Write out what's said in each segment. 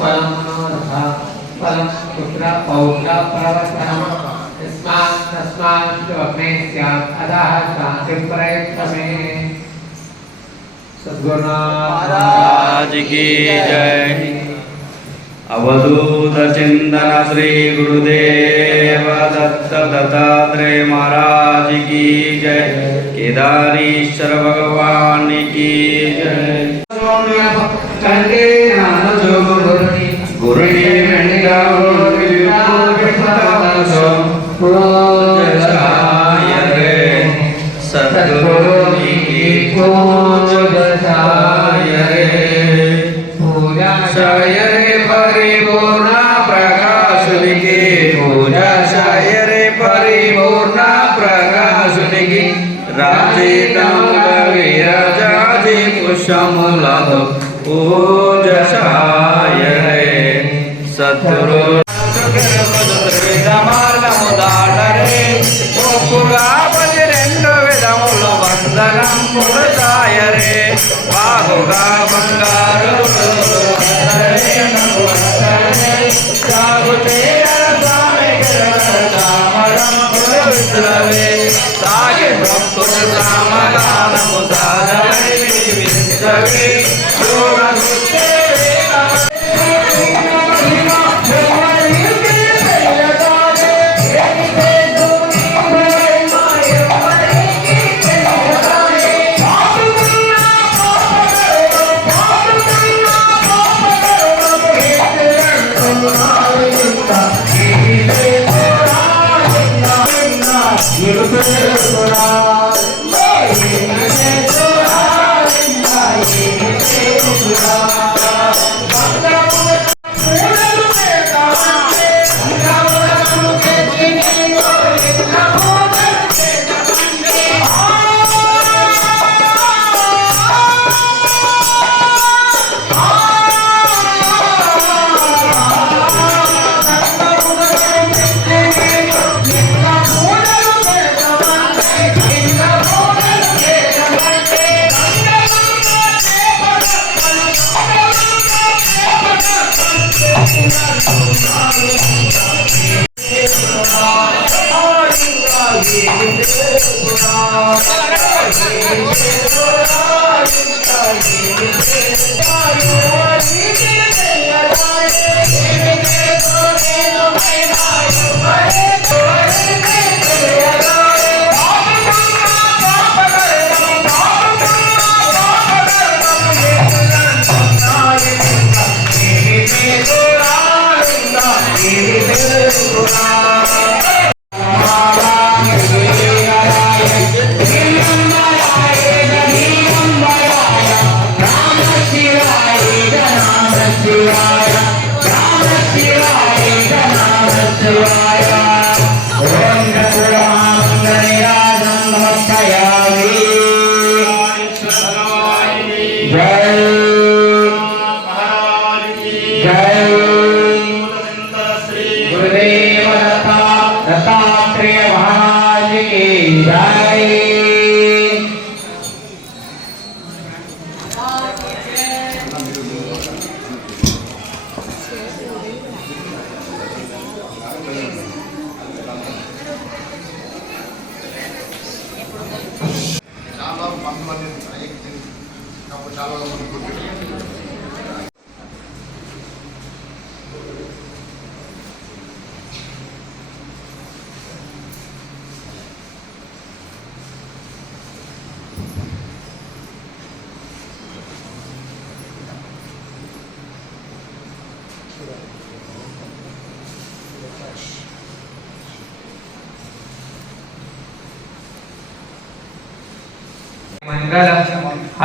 फलं मनोरथा फलं पुत्र पौत्र प्रवर्तनम् तस्मात् अग्ने स्यात् अतः शान्तिं प्रयच्छमे। सद्गुरुनाथ महाराज की जय। अवधूत चिंतन श्री गुरुदेव दत्त दत्तात्रेय महाराज की जय। केदारीश्वर भगवान की जय। शमुलादो पूजसाय रे सद्गुरु मार्गमुदाटरे गोपुरा बजरेंद्र वेदमुल वंदनं पुरसाय रे बाहुगा बंगारू जागुते स्वामी दामरं पुरस्लवे सागे भक्तुर सामगान मुदारे Jai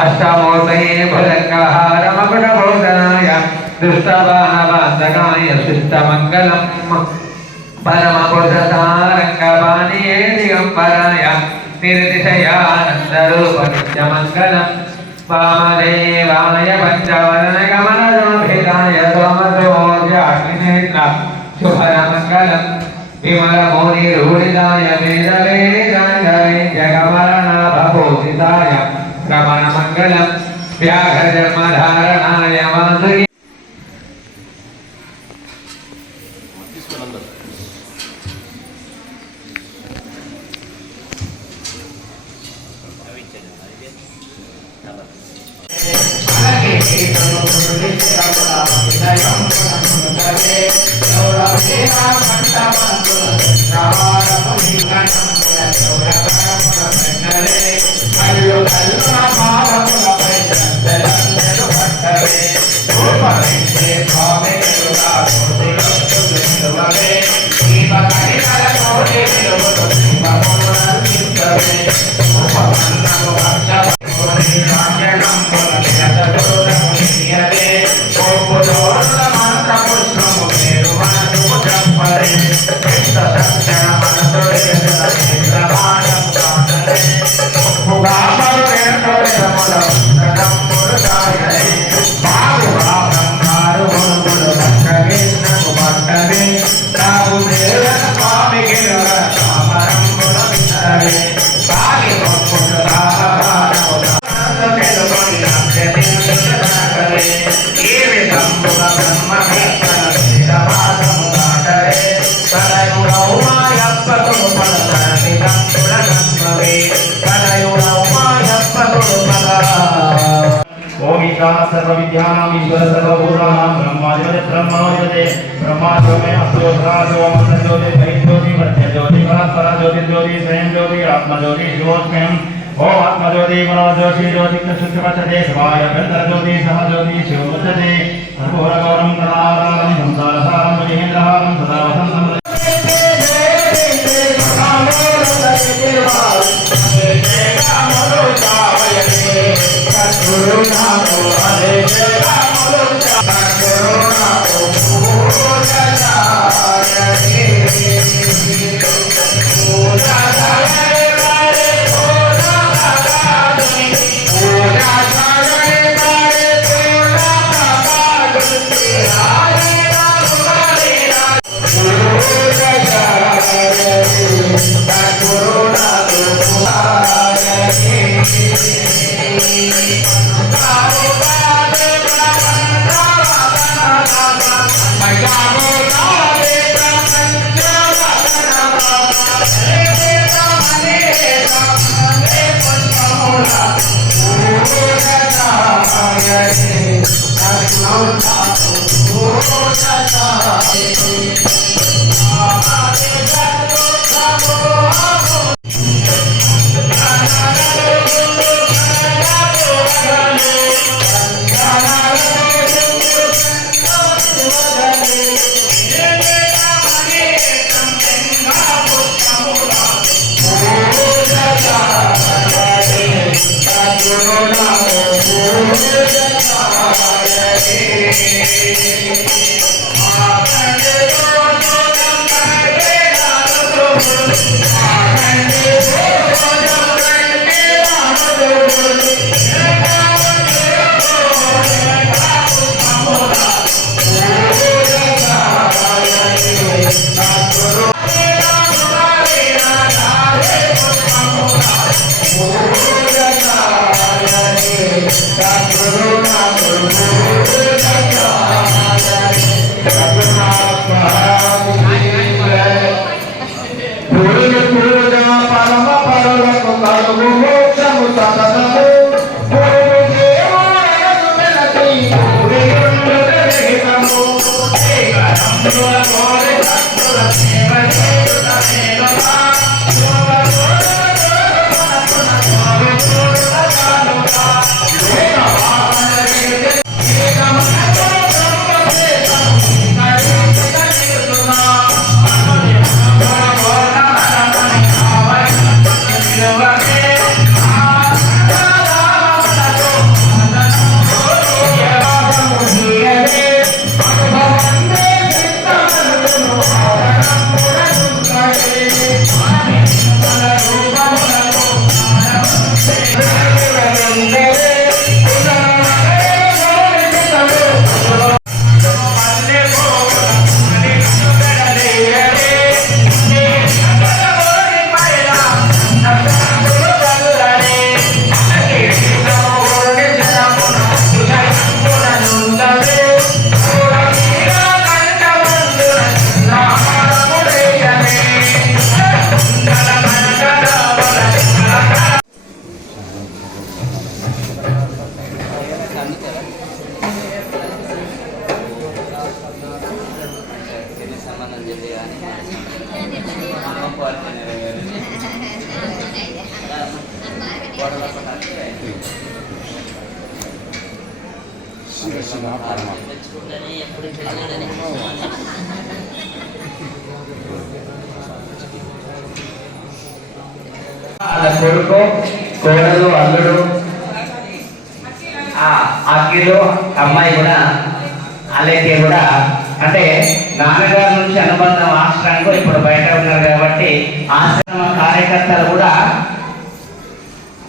अष्टमूर्तये भुजङ्गहारमकुटभूषणाय दुष्टबाणवान्तकाय शिष्टमङ्गलं परमपुरुषसारङ्गपाणिये दिगम्बराय निर्दिशयानन्दरूप नित्यमङ्गलं वामदेवाय पञ्चवदनगमनजनभेदाय सोमसोऽर्जाग्निनेत्र शुभमङ्गलं विमलमौनिरूढिताय वेदवेदाङ्गवे जगमरणभूषिताय रमणमङ्गलं व्याघ्रजन्मधारणाय वासुकी सर्वविद्यानां ईश्वर सर्वभूतानां ब्रह्मादिपते ब्रह्मणोदिपते ब्रह्माज्योतिर्मय अस्तोत्राजोमन्त्र ज्योति परिज्योति वर्त्यज्योति परात्परा ज्योतिर्ज्योति स्वयं ज्योति आत्मज्योति शिवोऽस्म्यहम् ओम आत्मज्योति मनोज्योति ज्योति कृष्णपचते शिवाय अभ्यन्तरज्योति सह ज्योति शिवमुच्यते सर्वघोरघोरं कलाकारं संसारसारं महेन्द्रहारं सदा वसन्तं వాళ్ళ కొడుకు కోడలు అల్లుడు అఖిలు అమ్మాయి కూడా అలాగే కూడా అంటే నాన్నగారి నుంచి అనుబంధం ఆశ్రమంలో ఇప్పుడు బయట ఉన్నారు కాబట్టి ఆశ్రమ కార్యకర్తలు కూడా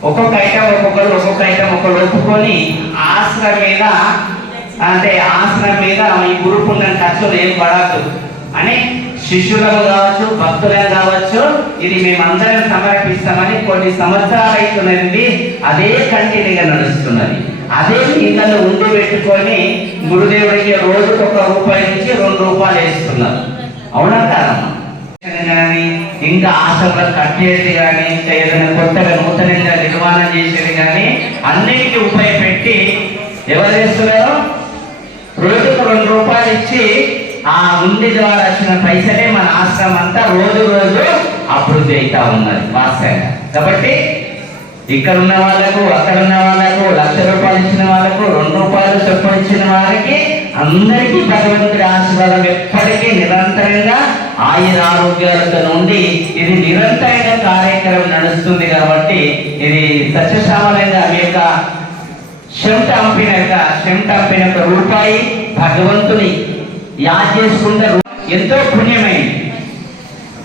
ఒక్కొక్క ఐటమ్ ఒకరు ఒప్పుకొని ఆశ్రమం మీద అంటే ఆశ్రమం మీద ఈ గ్రూప్ ఉన్న ఖర్చులు ఏం పడద్దు అని శిష్యులకు కావచ్చు భక్తులకు కావచ్చు ఇది మేమందరం సమర్పిస్తామని కొన్ని సంవత్సరాలు అవుతున్నది. అదే కంటిన్యూగా నడుస్తున్నది. అదే నీళ్ళలో ఉండి పెట్టుకొని గురుదేవుడికి రోజుకు ₹1 నుంచి ₹2 వేస్తున్నారు. అవునా కాదమ్మా? కానీ ఇంకా ఆశ్రమంలో కట్టేది కానీ ఇంకా ఏదైనా కొత్తగా నూతనంగా నిర్మాణం చేసేది కానీ అన్నిటికీ ఉపయోగపెట్టి ఎవరు చేస్తున్నారు? రోజుకు ₹2 ఇచ్చి ఆ ఉండి ద్వారా వచ్చిన పైసలే మన ఆశ్రమం అంతా రోజు అభివృద్ధి అవుతా ఉన్నది వాస్తవంగా. కాబట్టి ఇక్కడ ఉన్న వాళ్ళకు అక్కడ ఉన్న వాళ్ళకు ₹1,00,000 ఇచ్చిన వాళ్ళకు ₹2 చొప్పున ఇచ్చిన వారికి అందరికీ భగవంతుడి ఆశీర్వాదం ఎప్పటికీ నిరంతరంగా ఆయురారోగ్యాలతో నుండి ఇది నిరంతరంగా కార్యక్రమం నడుస్తుంది. కాబట్టి ఇది సత్యశ్యామలంగా మీ యొక్క శంటంపిన రూపాయి భగవంతుని యాద్ చేసుకుంటే ఎంతో పుణ్యమైంది.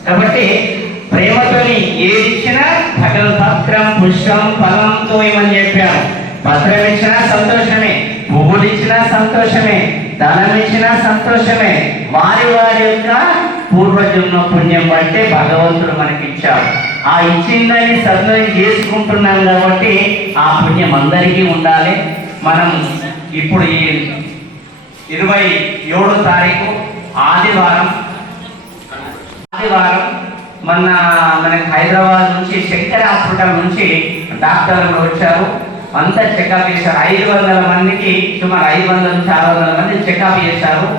కాబట్టి ప్రేమతోని ఏది ఇచ్చినా భగవత్పత్రం పుష్పం ఫలంతో ఏమని చెప్పాను. పత్రం ఇచ్చినా సంతోషమే, పువ్వులు ఇచ్చినా సంతోషమే, ధనం ఇచ్చినా సంతోషమే. వారి యొక్క పూర్వజన్మ పుణ్యం బట్టే భగవంతుడు మనకి ఇచ్చాడు. ఆ ఇచ్చిందని సద్వినియోగం చేసుకుంటున్నాం కాబట్టి ఆ పుణ్యం అందరికీ ఉండాలి. మనం ఇప్పుడు ఈ 27వ తారీఖు ఆదివారం మనకి హైదరాబాద్ నుంచి శంకర్ హాస్పిటల్ నుంచి డాక్టర్లు వచ్చారు. అంతా చెకప్ చేశారు. 500 మందికి సుమారు 500 నుంచి 600 మంది చెకప్ చేశారు.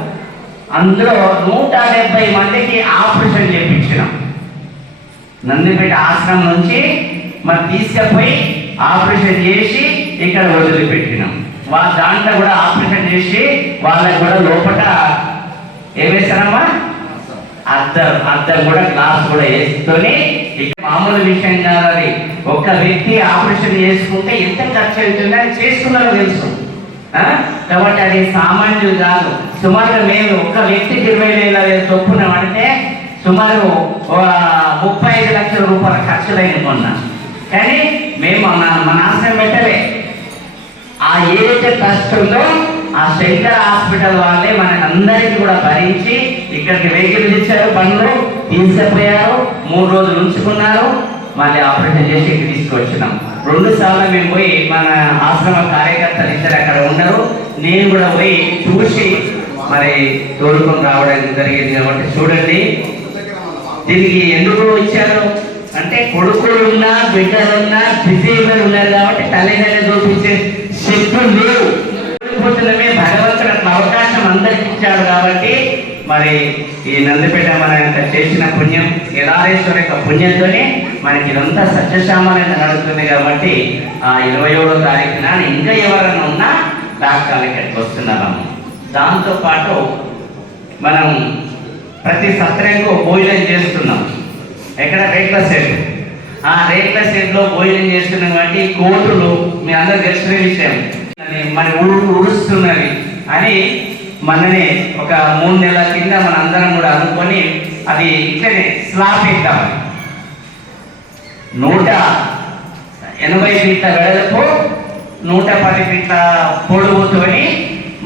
అందులో 170 మందికి ఆపరేషన్ చేయించినాం. నందిపేట ఆశ్రమం నుంచి మనం తీసుకుపోయి ఆపరేషన్ చేసి ఇక్కడ వదిలిపెట్టినాం. దాంట్లో కూడా ఆపరేషన్ చేసి వాళ్ళకి కూడా లోపల ఏమేసారమ్మా అద్దం కూడా గ్లాస్ కూడా వేసుకొని ఇక్కడ మామూలు విషయం కాదు. అది ఒక వ్యక్తి ఆపరేషన్ చేసుకుంటే ఎంత ఖర్చు అవుతుందో అది చేసుకున్నారో తెలుసు. కాబట్టి అది సామాన్యులు కాదు. సుమారు మేము ఒక వ్యక్తికి 20,000 చొప్పున పడితే సుమారు 35 లక్షల రూపాయల ఖర్చులైన మొన్న. కానీ మేము మన ఆశ్రమం పెట్టలే. ఆ ఏదైతే ట్రస్ట్ ఉందో ఆ శంకర్ హాస్పిటల్ వాళ్ళే మనకు అందరికీ కూడా భరించి ఇక్కడికి వెహికల్ ఇచ్చారు, బండ్లు తీసుకుపోయారు, 3 రోజులు ఉంచుకున్నారు. మళ్ళీ ఆపరేషన్ చేసి ఇక్కడ తీసుకొచ్చినాం. 2 సార్లు మేము పోయి మన ఆశ్రమ కార్యకర్తలు ఇద్దరు అక్కడ ఉన్నారు. నేను కూడా పోయి చూసి మరి తోడుకొని రావడానికి జరిగింది. కాబట్టి చూడండి, దీనికి ఎందుకు ఇచ్చారు అంటే కొడుకులున్నా బిడ్డలున్నా బిజీగా ఉన్నారు కాబట్టి తల్లిదండ్రులు చూపించే శక్తులు లేవు. ఓడిపోతున్నమే భగవంతుడు అట్లా అవకాశం అందరికి ఇచ్చాడు. కాబట్టి మరి ఈ నందిపేట మన చేసిన పుణ్యం కేదారేశ్వర యొక్క పుణ్యంతోనే మనకి ఇదంతా సత్యశ్యామలంగా నడుస్తుంది. కాబట్టి ఆ 27వ తారీఖున ఇంకా ఎవరైనా ఉన్నా డాక్టర్లు ఇక్కడికి వస్తున్నాము. దాంతోపాటు మనం ప్రతి సత్రంకు భోజనం చేస్తున్నాం. ఎక్కడ రేట్ల సెట్, ఆ రేట్ల సెట్లో భోజనం చేస్తున్నాం. కాబట్టి కోతులు మీ అందరూ తెలిసిన విషయం మన ఉడుస్తున్నవి అని మననే ఒక 3 నెలల కింద మన అందరం కూడా అనుకొని అది ఇట్లనే స్లాబ్ వేద్దామని 180 ఫీట్ల వెడల్పు 110 ఫీట్ల పొడుగుతోని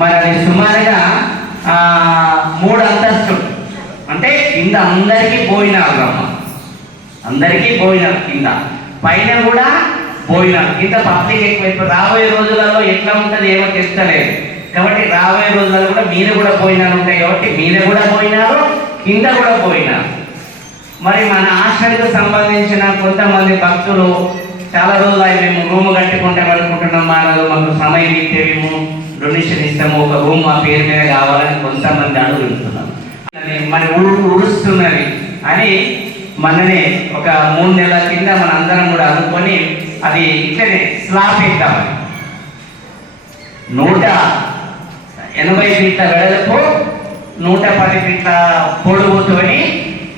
మనది సుమారుగా 3 అంతస్తులు. అంటే కింద అందరికీ భోజనాలు అమ్మ, అందరికీ భోజనాలు కింద, పైన కూడా భోజనాలు. కింద పబ్లిక్ ఎక్కువ. రాబోయే రోజులలో ఎట్లా ఉంటుంది ఏమో తెలుస్తలేదు. కాబట్టి రాబోయే రోజులలో కూడా మీద కూడా భోజనాలు ఉంటాయి. కాబట్టి మీద కూడా భోజనాలు, కింద కూడా భోజనాలు. మరి మన ఆశ్రమకు సంబంధించిన కొంతమంది భక్తులు చాలా రోజులు మేము రూమ్ కట్టుకుంటాం అనుకుంటున్నాం, మాకు సమయం ఇస్తే మేము డొనేషన్ ఇస్తాము, ఒక రూమ్ మా పేరు మీద కావాలని కొంతమంది అడుగుతున్నాం. మరి ఉడుస్తున్నది అని మననే ఒక 3 నెలల కింద మన అందరం కూడా అనుకొని అది ఇట్లనే స్లాబ్ వేద్దామని 180 ఫీట్ల వెడల్పు 110 ఫీట్ల పొడుగుతోని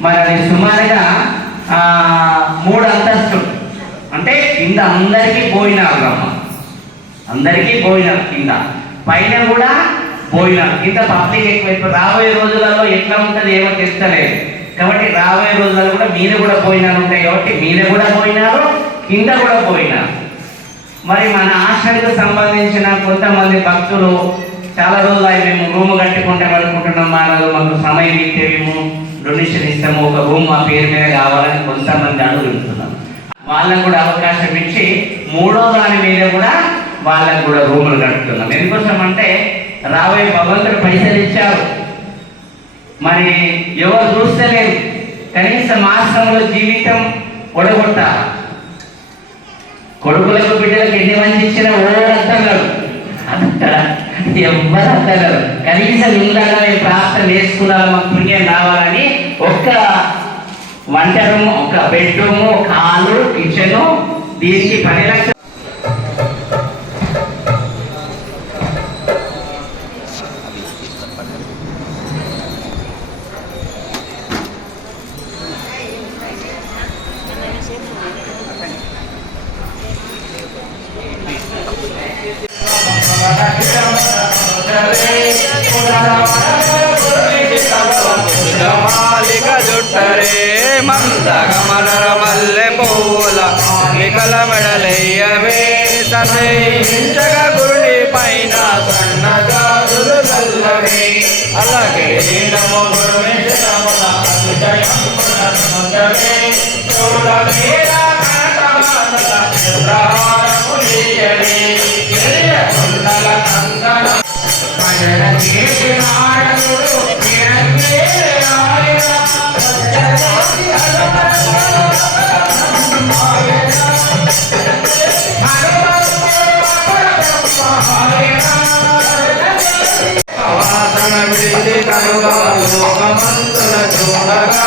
మరి అది సుమారుగా 3 అంతస్తులు అంటే కింద అందరికీ పోయినారు అమ్మ, అందరికీ పోయినారు కింద, పైన కూడా పోయినారు. కింద పబ్లిక్ ఎక్కువ. రాబోయే రోజులలో ఎట్లా ఉంటుంది ఏమో తెలుస్తలేదు కాబట్టి రాబోయే రోజులలో కూడా మీద కూడా పోయినారు ఉంటాయి కాబట్టి మీద కూడా పోయినారు, కింద కూడా పోయినారు. మరి మన ఆశ్రమకు సంబంధించిన కొంతమంది భక్తులు చాలా రోజులు మేము రూమ్ కట్టుకుంటాం అనుకుంటున్నాం, మాకు సమయం ఇస్తే మేము డొనేషన్ ఇస్తాము, ఒక రూమ్ మా పేరు మీద కావాలని కొంతమంది అడుగుతున్నాం. వాళ్ళకు కూడా అవకాశం ఇచ్చి 3వ దాని మీద కూడా వాళ్ళకు కూడా రూములు కట్టుతున్నాం. ఎందుకోసం అంటే రాబోయే భగవంతుడు పైసలు ఇచ్చారు, మరి ఎవరు చూస్తలేరు, కనీసం ఆశ్రమంలో జీవితం ఒడగొట్టాలి. కొడుకులకు బిడ్డలకు ఎన్ని మంది ఇచ్చినా ఓడద్దన్నాడు అంటారా, ఎవ్వరు అంటారు. కనీసం ఇళ్ళగా మేము ప్రార్థన చేసుకున్నాము, మాకు పుణ్యం రావాలని ఒక్క వంట రూము, ఒక బెడ్రూము, ఒక హాలు, కిచెను, దీనికి 10 లక్షలు. మాలిక జుట్టరే మందగమనర మల్లె పూల నికల మెడలయ్యవే సన్నించగ గుడి పైన సన్నగాదులు చల్లవే అలాగే నమో గురువే నమః విజయమునర్మగవే చూడవేరా కనకమనల చంద్రహారములియవే గిరియ కుండల నందన మజన కీర్తి నారదుడు కిరణే ఆయన వాసన విడిచి కనుగా లోకమంతుల చూడగా